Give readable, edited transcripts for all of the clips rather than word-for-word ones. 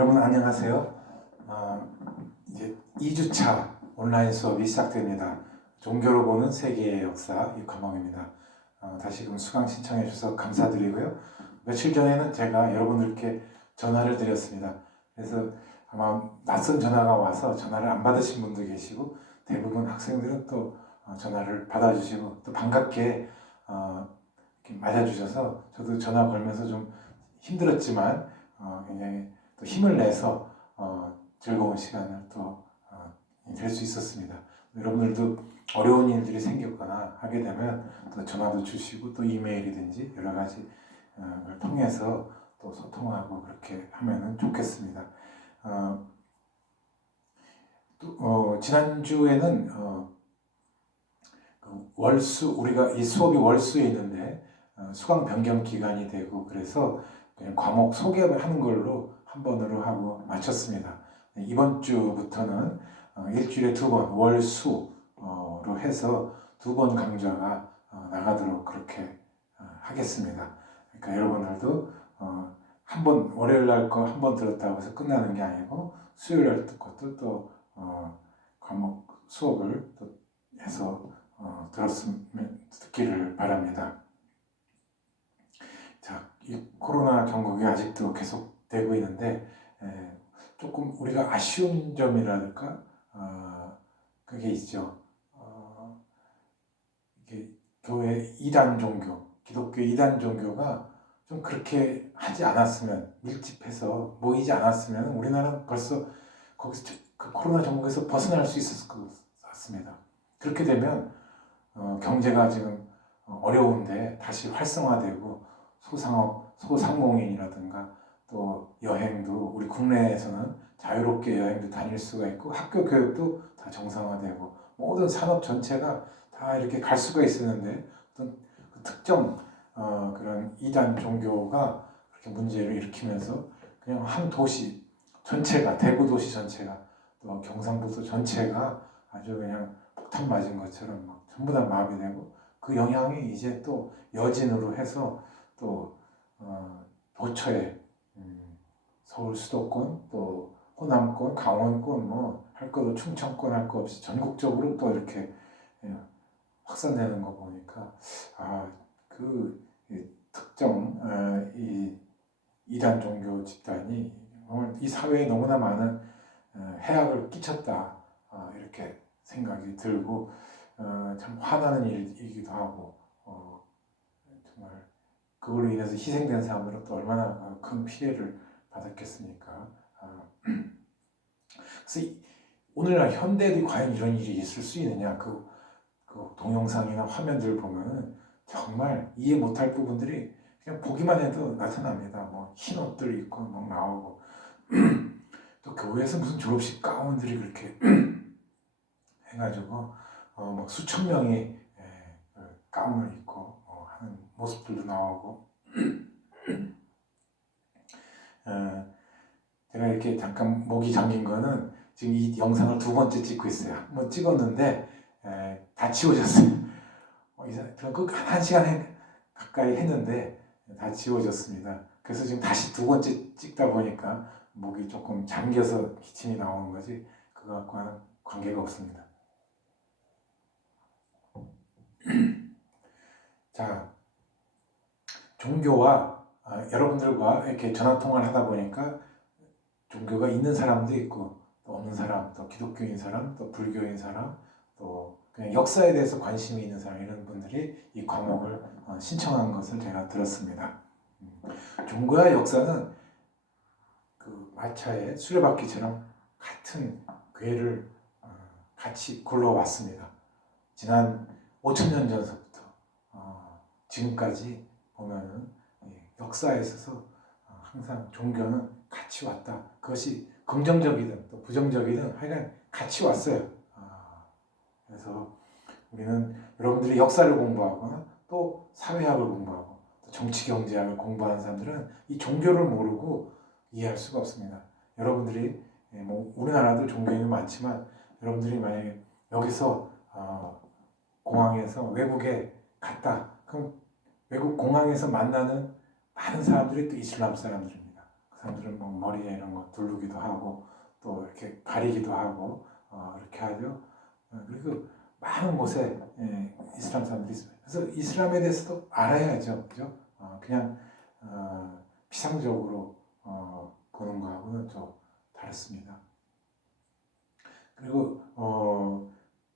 여러분 안녕하세요. 이제 2주차 온라인 수업이 시작됩니다. 종교로 보는 세계의 역사 이 과목입니다. 다시금 수강 신청해 주셔서 감사드리고요. 며칠 전에는 제가 여러분들께 전화를 드렸습니다. 그래서 아마 낯선 전화가 와서 전화를 안 받으신 분도 계시고 대부분 학생들은 또 전화를 받아주시고 또 반갑게 이렇게 맞아주셔서 저도 전화 걸면서 좀 힘들었지만 굉장히 또 힘을 내서 즐거운 시간을 또 될 수 있었습니다. 여러분들도 어려운 일들이 생겼거나 하게 되면 또 전화도 주시고 또 이메일이든지 여러 가지 걸 통해서 또 소통하고 그렇게 하면은 좋겠습니다. 지난주에는 월수, 우리가 이 수업이 월수에 있는데 수강 변경 기간이 되고 그래서 그냥 과목 소개를 하는 걸로 한 번으로 하고 마쳤습니다. 이번 주부터는 일주일에 2번 월수로 해서 2번 강좌가 나가도록 그렇게 하겠습니다. 그러니까 여러분들도 한 번 월요일 날 거 한 번 들었다고 해서 끝나는 게 아니고 수요일 날 것도 또 과목 수업을 또 해서 듣기를 바랍니다. 자, 이 코로나 경국이 아직도 계속되고 있는데 조금 우리가 아쉬운 점이랄까 그게 있죠. 이게 교회 이단 종교, 기독교 이단 종교가 좀 그렇게 하지 않았으면, 밀집해서 모이지 않았으면 우리나라는 벌써 거기서 그 코로나 전국에서 벗어날 수 있었을 것 같습니다. 그렇게 되면 경제가 지금 어려운데 다시 활성화되고 소상업, 소상공인이라든가 또 여행도 우리 국내에서는 자유롭게 여행도 다닐 수가 있고 학교 교육도 다 정상화되고 모든 산업 전체가 다 이렇게 갈 수가 있었는데 어떤 그 특정 그런 이단 종교가 그렇게 문제를 일으키면서 그냥 한 도시 전체가, 대구 도시 전체가 또 경상북도 전체가 아주 그냥 폭탄 맞은 것처럼 막 전부 다 마비되고 그 영향이 이제 또 여진으로 해서 또 도처에 서울 수도권 또 호남권, 강원권 뭐 할 것도 충청권 할 거 없이 전국적으로 또 이렇게 확산되는 거 보니까 그 특정 이 이단 종교 집단이 이 사회에 너무나 많은 해악을 끼쳤다 이렇게 생각이 들고 참 화나는 일이기도 하고 정말 그걸로 인해서 희생된 사람들은 또 얼마나 큰 피해를 받았겠습니까? 그래서 오늘날 현대에도 과연 이런 일이 있을 수 있느냐? 그 동영상이나 화면들 보면은 정말 이해 못할 부분들이 그냥 보기만 해도 나타납니다. 뭐 흰 옷들 입고 막 나오고 또 교회에서 무슨 졸업식 가운들이 그렇게 해가지고 막 수천 명이 가운을 입고 하는 모습들도 나오고 제가 이렇게 잠깐 목이 잠긴 거는 지금 이 영상을 2번째 찍고 있어요. 한번 찍었는데 다 지워졌어요. 그 1시간 가까이 했는데 다 지워졌습니다. 그래서 지금 다시 2번째 찍다 보니까 목이 조금 잠겨서 기침이 나오는 거지 그거하고는 관계가 없습니다. 자, 종교와 여러분들과 이렇게 전화통화를 하다 보니까 종교가 있는 사람도 있고 또 없는 사람, 또 기독교인 사람, 또 불교인 사람, 또 그냥 역사에 대해서 관심이 있는 사람 이런 분들이 이 과목을 신청한 것을 제가 들었습니다. 종교와 역사는 그 마차의 수레바퀴처럼 같은 궤를 같이 굴러왔습니다. 지난 5,000년 전서부터 지금까지 보면은 역사에 있어서 항상 종교는 같이 왔다. 그것이 긍정적이든 또 부정적이든 하여간 같이 왔어요. 그래서 우리는 여러분들이 역사를 공부하거나 또 사회학을 공부하고 또 정치 경제학을 공부하는 사람들은 이 종교를 모르고 이해할 수가 없습니다. 여러분들이 뭐 우리나라도 종교인이 많지만 여러분들이 만약에 여기서 공항에서 외국에 갔다. 그럼 외국 공항에서 만나는 많은 사람들이 또 이슬람 사람들입니다. 그 사람들은 뭐 머리에 이런 거 두르기도 하고 또 이렇게 가리기도 하고 이렇게 하죠. 그리고 많은 곳에 이슬람 사람들이 있습니다. 그래서 이슬람에 대해서도 알아야죠, 그죠? 그냥 피상적으로 보는 거하고는 좀 다릅니다. 그리고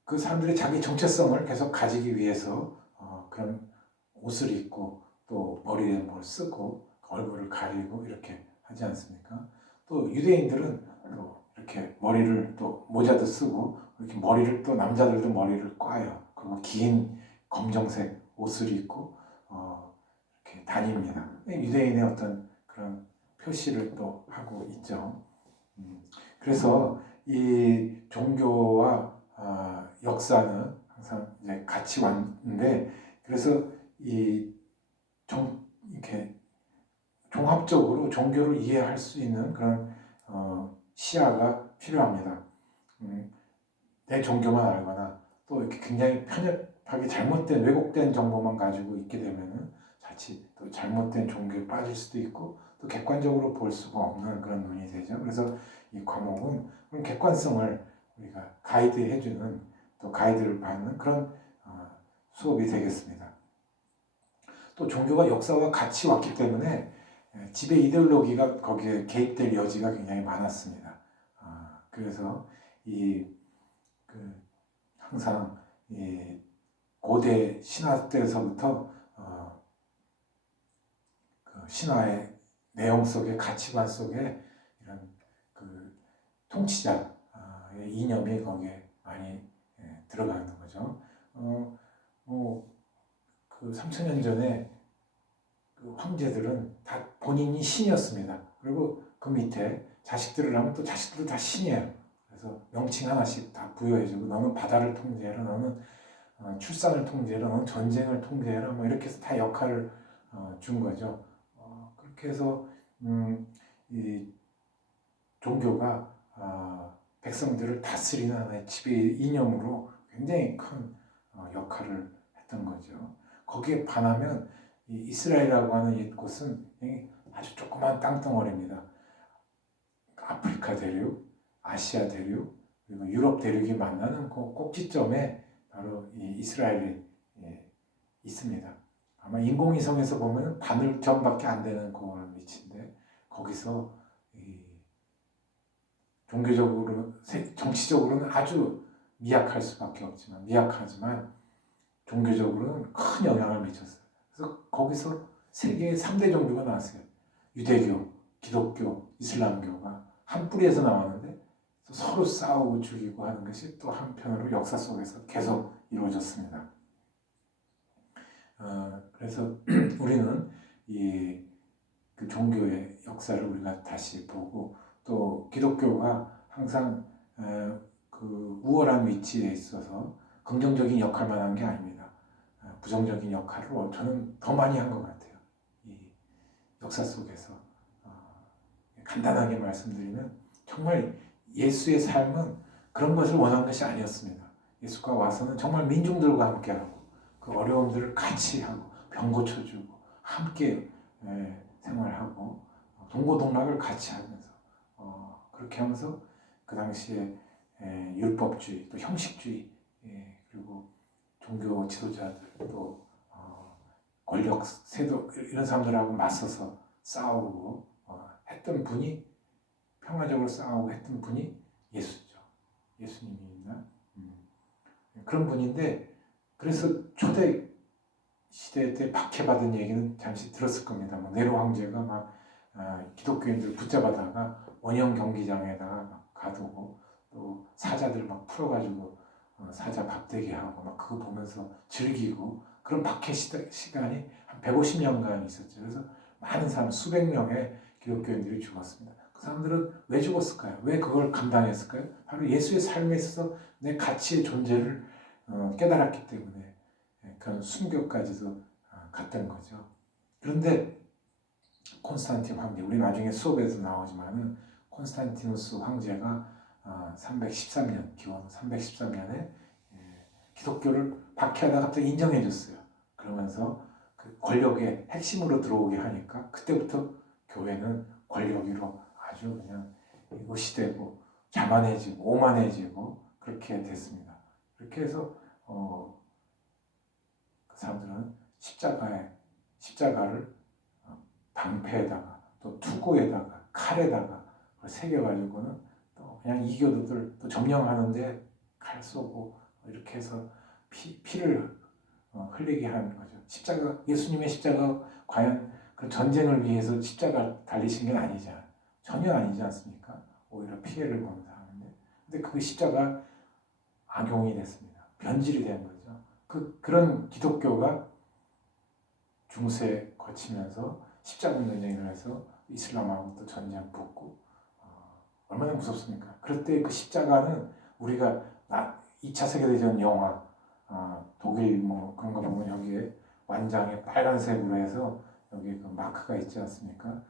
그 사람들이 자기 정체성을 계속 가지기 위해서 그런 옷을 입고 또 머리에 뭘 쓰고 얼굴을 가리고 이렇게 하지 않습니까? 또 유대인들은 또 이렇게 머리를 또 모자도 쓰고 이렇게 머리를 또 남자들도 머리를 꽈요. 그리고 긴 검정색 옷을 입고 이렇게 다닙니다. 유대인의 어떤 그런 표시를 또 하고 있죠. 그래서 이 종교와 역사는 항상 이제 같이 왔는데, 그래서 이렇게 종합적으로 종교를 이해할 수 있는 그런 시야가 필요합니다. 내 종교만 알거나 또 이렇게 굉장히 편협하게 잘못된 왜곡된 정보만 가지고 있게 되면은 자칫 또 잘못된 종교에 빠질 수도 있고 또 객관적으로 볼 수가 없는 그런 눈이 되죠. 그래서 이 과목은 그런 객관성을 우리가 가이드해주는 또 가이드를 받는 그런 수업이 되겠습니다. 또 종교가 역사와 같이 왔기 때문에 지배 이데올로기가 거기에 개입될 여지가 굉장히 많았습니다. 그래서 항상 고대 신화 때에서부터 그 신화의 내용 속에 가치관 속에 이런 그 통치자의 이념이 거기에 많이 들어가는 거죠. 그 3000년 전에 그 황제들은 다 본인이 신이었습니다. 그리고 그 밑에 자식들을 하면 또 자식들도 다 신이에요. 그래서 명칭 하나씩 다 부여해주고 너는 바다를 통제해라, 너는 출산을 통제해라, 너는 전쟁을 통제해라, 뭐 이렇게 해서 다 역할을 준 거죠. 그렇게 해서 이 종교가 백성들을 다스리는 하나의 지배 이념으로 굉장히 큰 역할을 했던 거죠. 거기에 반하면 이 이스라엘이라고 하는 이곳은 아주 조그만 땅덩어리입니다. 아프리카 대륙, 아시아 대륙, 그리고 유럽 대륙이 만나는 그 꼭지점에 바로 이 이스라엘이 있습니다. 아마 인공위성에서 보면 바늘점밖에 안 되는 그런 위치인데 거기서 종교적으로, 정치적으로는 아주 미약하지만 종교적으로는 큰 영향을 미쳤어요. 그래서 거기서 세계의 3대 종교가 나왔어요. 유대교, 기독교, 이슬람교가 한 뿌리에서 나왔는데 서로 싸우고 죽이고 하는 것이 또 한편으로 역사 속에서 계속 이루어졌습니다. 그래서 우리는 그 종교의 역사를 우리가 다시 보고 또 기독교가 항상 그 우월한 위치에 있어서 긍정적인 역할만 한 게 아닙니다. 부정적인 역할을 저는 더 많이 한 것 같아요. 이 역사 속에서 간단하게 말씀드리면 정말 예수의 삶은 그런 것을 원한 것이 아니었습니다. 예수가 와서는 정말 민중들과 함께하고 그 어려움들을 같이 하고 병 고쳐주고 함께 생활하고 동고동락을 같이 하면서 그렇게 하면서 그 당시에 율법주의 또 형식주의 그리고 종교 지도자들 또 권력 세도 이런 사람들하고 맞서서 싸우고 했던 분이 평화적으로 싸우고 했던 분이 예수죠. 예수님입니다. 그런 분인데 그래서 초대 시대 때 박해받은 얘기는 잠시 들었을 겁니다. 뭐 네로 황제가 막 기독교인들 붙잡아다가 원형 경기장에다가 가두고 또 사자들 막 풀어가지고 사자 밥되게 하고 막 그거 보면서 즐기고 그런 박해 시간이 한 150년간 있었죠. 그래서 많은 사람, 수백 명의 기독교인들이 죽었습니다. 그 사람들은 왜 죽었을까요? 왜 그걸 감당했을까요? 바로 예수의 삶에 있어서 내 가치의 존재를 깨달았기 때문에 그런 순교까지도 갔던 거죠. 그런데 콘스탄틴 황제, 우리 나중에 수업에서 나오지만은 콘스탄티누스 황제가 313년, 기원 313년에 기독교를 박해하다가 또 인정해줬어요. 그러면서 그 권력의 핵심으로 들어오게 하니까 그때부터 교회는 권력 위로 아주 그냥 의시되고 자만해지고 오만해지고 그렇게 됐습니다. 그렇게 해서 그 사람들은 십자가를 방패에다가 또 투구에다가 칼에다가 새겨가지고는 또 그냥 이교도들 또 점령하는데 칼 쏘고 이렇게 해서 피를 흘리게 하는 거죠. 예수님의 십자가 과연 그 전쟁을 위해서 십자가 달리신 게 아니잖아요. 전혀 아니지 않습니까? 오히려 피해를 보는 사람인데, 근데 그 십자가 악용이 됐습니다. 변질이 된 거죠. 그런 기독교가 중세 거치면서 십자군 전쟁이 일어나서 이슬람하고 또 전쟁 붙고 얼마나 무섭습니까? 그럴 때 그 십자가는 우리가 2차 세계대전 영화 독일 뭐 그런 거 보면 여기에 완장에 빨간색으로 해서 여기 그 마크가 있지 않습니까?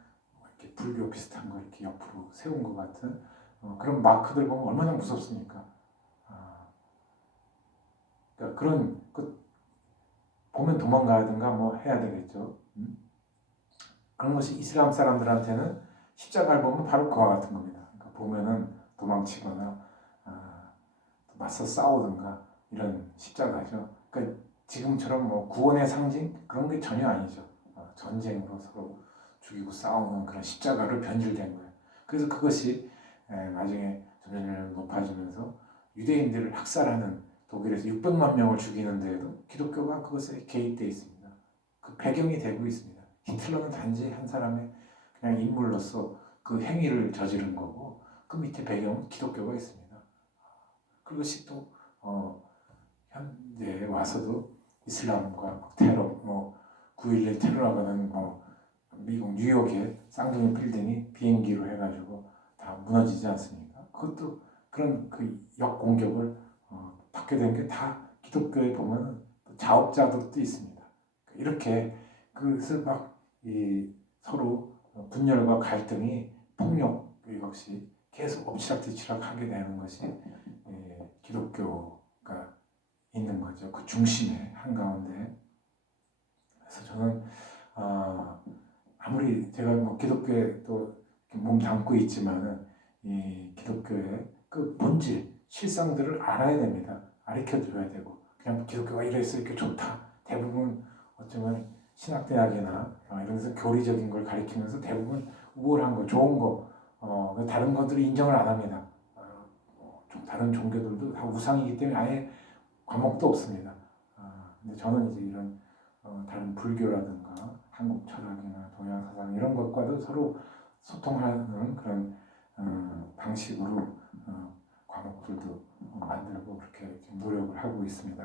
이렇게 불교 비슷한 거 이렇게 옆으로 세운 것 같은 그런 마크들 보면 얼마나 무섭습니까? 그러니까 그런 보면 도망가든가 뭐 해야 되겠죠. 그런 것이 이슬람 사람들한테는 십자가를 보면 바로 그와 같은 겁니다. 그러니까 보면은 도망치거나 맞서 싸우든가 이런 십자가죠. 그러니까 지금처럼 뭐 구원의 상징 그런 게 전혀 아니죠. 전쟁으로 서로 죽이고 싸우는 그런 십자가로 변질된 거예요. 그래서 그것이 나중에 점점 높아지면서 유대인들을 학살하는 독일에서 600만 명을 죽이는 데에도 기독교가 그것에 개입되어 있습니다. 그 배경이 되고 있습니다. 히틀러는 단지 한 사람의 그냥 인물로서 그 행위를 저지른 거고 그 밑에 배경은 기독교가 있습니다. 그것이 또 현대에 와서도 이슬람과 테러, 9.11 테러라고는 미국 뉴욕의 쌍둥이 빌딩이 비행기로 해가지고 다 무너지지 않습니까? 그것도 그런 그 역공격을 받게 된 게 다 기독교에 보면 자업자득도 있습니다. 이렇게 그래서 서로 분열과 갈등이 폭력 역시 계속 엎치락뒤치락 하게 되는 것이 기독교가 있는 거죠. 그 중심에 한가운데. 그래서 저는 아무리 제가 기독교에 또 몸 담고 있지만은 이 기독교의 그 본질 실상들을 알아야 됩니다. 가르쳐줘야 되고 그냥 기독교가 이래서 이렇게 좋다. 대부분 어쩌면 신학대학이나 이런 데서 교리적인 걸 가르치면서 대부분 우월한 거, 좋은 거, 다른 것들을 인정을 안 합니다. 다른 종교들도 다 우상이기 때문에 아예 과목도 없습니다. 근데 저는 이제 이런 다른 불교라든가 한국 철학이나 동양 사상 이런 것과도 서로 소통하는 그런 방식으로 과목들도 만들고 그렇게 지금 노력을 하고 있습니다.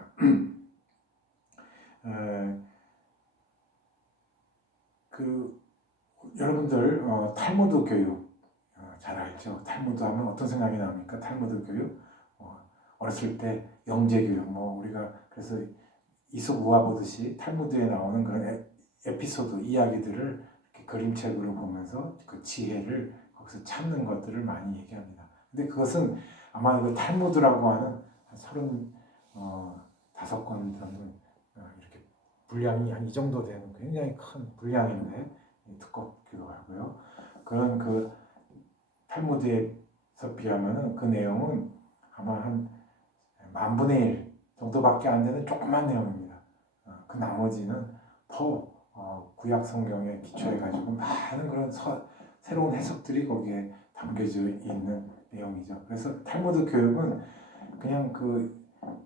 여러분들 탈무드 교육 잘 알죠? 탈무드 하면 어떤 생각이 납니까? 탈무드 교육 어렸을 때 영재 교육 우리가 그래서 이솝우화 보듯이 탈무드에 나오는 그런 에피소드 이야기들을 이렇게 그림책으로 보면서 그 지혜를 거기서 찾는 것들을 많이 얘기합니다. 근데 그것은 아마 그 탈무드라고 하는 한 35권 되는 이렇게 분량이 한 이 정도 되는 굉장히 큰 분량인데 두껍기도 하고요. 그런 그 탈무드에서 비하면은 그 내용은 아마 한 10,000분의 1 정도밖에 안 되는 조그만 내용입니다. 그 나머지는 더 구약 성경에 기초해가지고 많은 그런 새로운 해석들이 거기에 담겨져 있는 내용이죠. 그래서 탈무드 교육은 그냥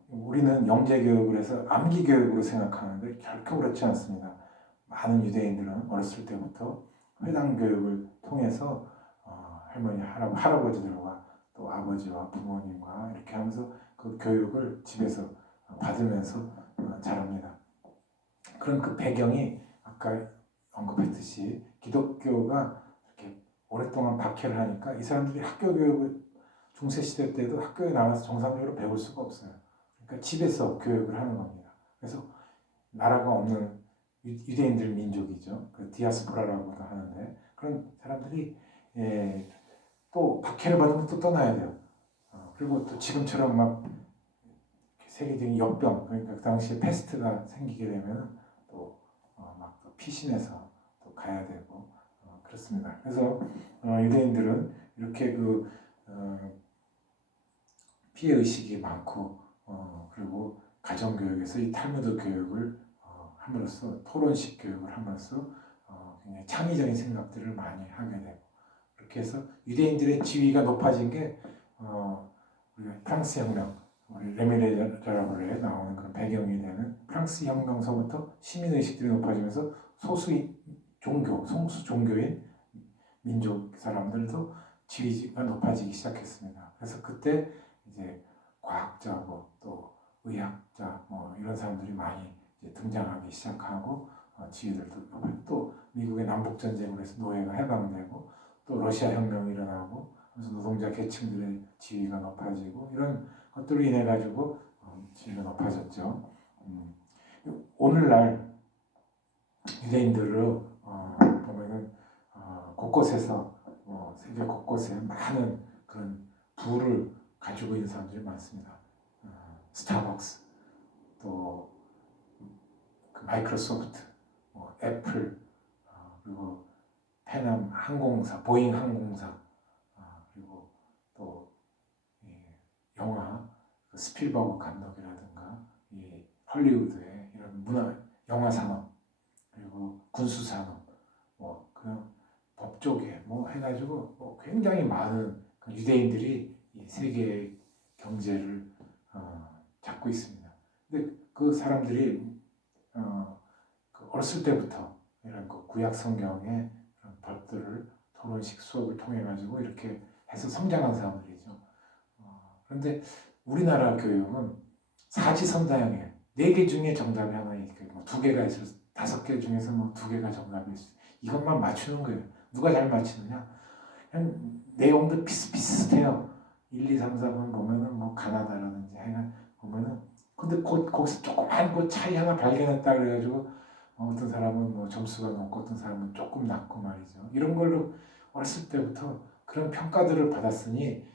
우리는 영재 교육을 해서 암기 교육으로 생각하는데 결코 그렇지 않습니다. 많은 유대인들은 어렸을 때부터 회당 교육을 통해서 할머니, 할아버지들과 또 아버지와 부모님과 이렇게 하면서 그 교육을 집에서 받으면서 자랍니다. 그런 그 배경이 아까 언급했듯이 기독교가 이렇게 오랫동안 박해를 하니까 이 사람들이 학교 교육을 중세시대 때도 학교에 나가서 정상적으로 배울 수가 없어요. 그러니까 집에서 교육을 하는 겁니다. 그래서 나라가 없는 유대인들 민족이죠. 그 디아스포라라고도 하는데 그런 사람들이 또 박해를 받으면 또 떠나야 돼요. 그리고 또 지금처럼 막 세계적인 역병, 그러니까 그 당시에 패스트가 생기게 되면 또 막 피신해서 또 가야 되고 그렇습니다. 그래서 유대인들은 이렇게 피해 의식이 많고 그리고 가정 교육에서 이 탈무드 교육을 함으로써 토론식 교육을 함으로써 굉장히 창의적인 생각들을 많이 하게 되고 그렇게 해서 유대인들의 지위가 높아진 게 우리 프랑스 혁명, 우리 레미레자라블에 나오는 그런 배경이 되는 프랑스 혁명서부터 시민 의식들이 높아지면서 소수 종교인 민족 사람들도 지위가 높아지기 시작했습니다. 그래서 그때 이제 과학자고 또 의학자 이런 사람들이 많이 이제 등장하기 시작하고 지위들도 높아지고 또 미국의 남북 전쟁으로 해서 노예가 해방되고 또 러시아 혁명이 일어나고 그래서 노동자 계층들의 지위가 높아지고 이런 것들로 인해 가지고 지위가 높아졌죠. 오늘날 유대인들을 보면은 곳곳에서 세계 곳곳에 많은 그런 부를 가지고 있는 사람들이 많습니다. 스타벅스, 또 마이크로소프트, 애플, 그리고 페남 항공사, 보잉 항공사, 그리고 또 영화 스필버그 감독이라든가 이 헐리우드의 이런 영화 산업 그리고 군수 산업 그런 법조계 해가지고 굉장히 많은 유대인들이 이 세계 경제를 잡고 있습니다. 근데 그 사람들이 어렸을 때부터 이런 구약 성경의 그런 법들을 토론식 수업을 통해 가지고 이렇게 해서 성장한 사람들이죠. 그런데 우리나라 교육은 사지선다형이에요. 4개 중에 정답이 하나 있고 2개가 있을 5개 중에서 2개가 정답이 있어요. 이것만 맞추는 거예요. 누가 잘 맞히느냐? 그냥 내용도 비슷비슷해요. 1, 2, 3, 4번 보면은 가나다라든지 보면은 근데 거기서 조그만 차이 하나 발견했다 그래가지고 어떤 사람은 점수가 높고 어떤 사람은 조금 낮고 말이죠. 이런 걸로 어렸을 때부터 그런 평가들을 받았으니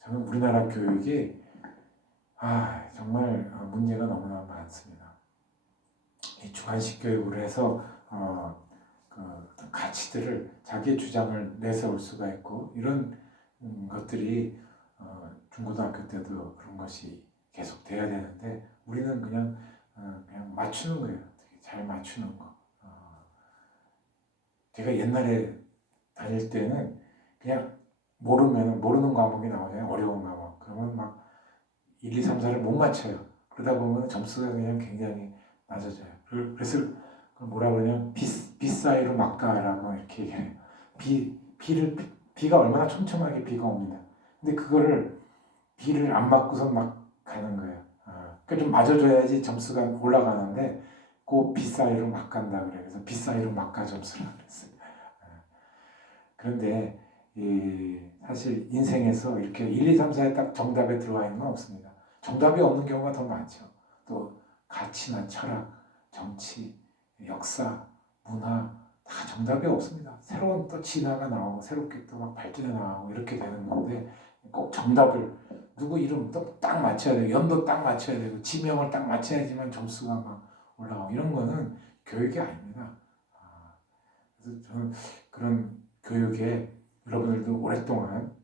저는 우리나라 교육이 정말 문제가 너무나 많습니다. 이 주관식 교육을 해서 어떤 가치들을 자기의 주장을 내세울 수가 있고 이런 것들이 중고등학교 때도 그런 것이 계속 돼야 되는데 우리는 그냥 맞추는 거예요. 되게 잘 맞추는 거. 제가 옛날에 다닐 때는 그냥 모르는 과목이 나오잖아요. 어려운 과목. 그러면 막 1, 2, 3, 4를 못 맞춰요. 그러다 보면 점수가 그냥 굉장히 낮아져요. 그래서 뭐라 그러냐면 비 사이로 막가라고 이렇게 얘기해요. 비가 얼마나 촘촘하게 비가 옵니다. 근데 그거를 비를 안 맞고서 막 가는 거예요. 그러니까 좀 맞아줘야지 점수가 올라가는데 그 비 사이로 막 간다 그래요. 그래서 비 사이로 막가 점수라고 그랬어요. 그런데 사실 인생에서 이렇게 1, 2, 3, 4에 딱 정답에 들어와 있는 건 없습니다. 정답이 없는 경우가 더 많죠. 또 가치나 철학, 정치, 역사, 문화 다 정답이 없습니다. 새로운 또 진화가 나오고 새롭게 또 막 발전해 나가고 이렇게 되는 건데 꼭 정답을 누구 이름도 딱 맞춰야 되고 연도 딱 맞춰야 되고 지명을 딱 맞춰야지만 점수가 막 올라가고 이런 거는 교육이 아닙니다. 그래서 저는 그런 교육에 여러분들도 오랫동안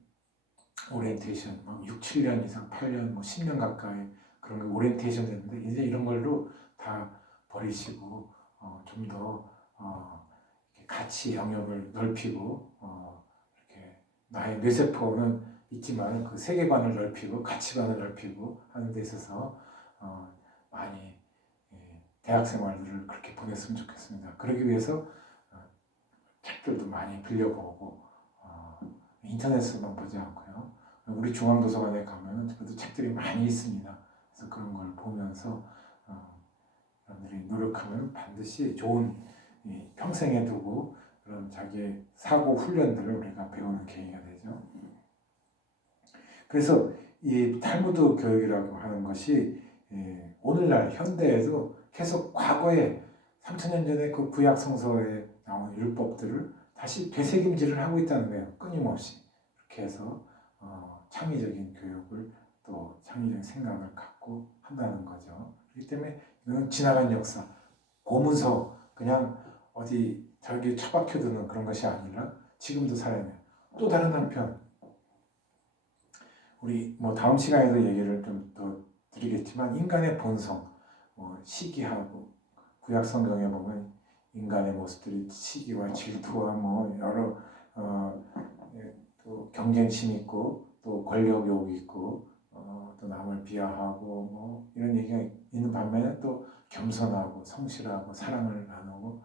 오리엔테이션 6, 7년 이상, 8년, 10년 가까이 그런 게 오리엔테이션 됐는데 이제 이런 걸로 다 버리시고 좀 더 가치 영역을 넓히고 이렇게 나의 뇌세포는 있지만 그 세계관을 넓히고 가치관을 넓히고 하는 데 있어서 많이 대학 생활들을 그렇게 보냈으면 좋겠습니다. 그러기 위해서 책들도 많이 빌려보고 인터넷으로만 보지 않고요. 우리 중앙도서관에 가면 그래도 책들이 많이 있습니다. 그래서 그런 걸 보면서 여러분들이 노력하면 반드시 좋은 평생에 두고 그런 자기의 사고 훈련들을 우리가 배우는 계기가 되죠. 그래서 이 탈무드 교육이라고 하는 것이 오늘날 현대에도 계속 과거에 3000년 전에 그 구약 성서에 나온 율법들을 다시 되새김질을 하고 있다는 거예요. 끊임없이. 그렇게 해서 창의적인 교육을 또 창의적인 생각을 갖고 한다는 거죠. 그렇기 때문에 이거는 지나간 역사, 고문서 그냥 어디 저기 처박혀두는 그런 것이 아니라 지금도 살아야 돼요. 또 다른 한편 우리 뭐 다음 시간에도 얘기를 좀 더 드리겠지만 인간의 본성, 시기하고 구약 성경에 보면 인간의 모습들이 시기와 질투와 뭐 여러 또 경쟁심 있고 또 권력 욕이 있고 또 남을 비하하고 뭐 이런 얘기가 있는 반면에 또 겸손하고 성실하고 사랑을 나누고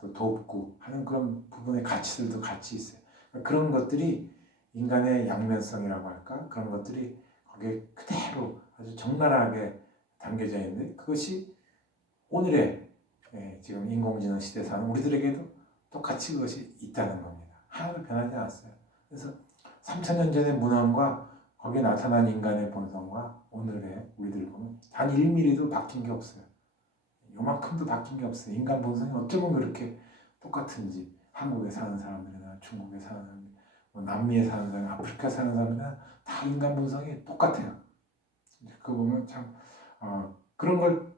또 돕고 하는 그런 부분의 가치들도 같이 있어요. 그러니까 그런 것들이 인간의 양면성이라고 할까? 그런 것들이 거기에 그대로 아주 적나라하게 담겨져 있는데 그것이 오늘의 지금 인공지능 시대에 사는 우리들에게도 똑같이 그것이 있다는 겁니다. 하나도 변하지 않았어요. 그래서 3,000년 전의 문헌과 거기에 나타난 인간의 본성과 오늘의 우리들 보면 단 1mm도 바뀐 게 없어요. 요만큼도 바뀐 게 없어요. 인간 본성이 어쩌면 그렇게 똑같은지 한국에 사는 사람들이나 중국에 사는 사람들, 뭐 남미에 사는 사람, 아프리카 사는 사람들이나 다 인간 본성이 똑같아요. 그거 보면 참 그런 걸